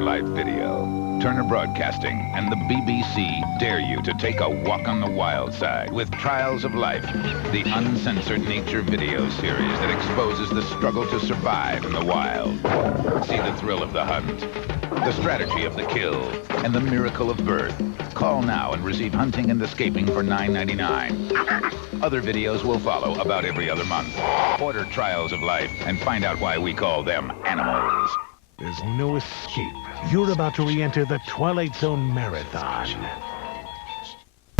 on live video. Turner Broadcasting and the BBC dare you to take a walk on the wild side with Trials of Life, the uncensored nature video series that exposes the struggle to survive in the wild. See the thrill of the hunt, the strategy of the kill, and the miracle of birth. Call now and receive Hunting and Escaping for $9.99. Other videos will follow about every other month. Order Trials of Life and find out why we call them animals. There's no escape. You're about to re-enter the Twilight Zone Marathon.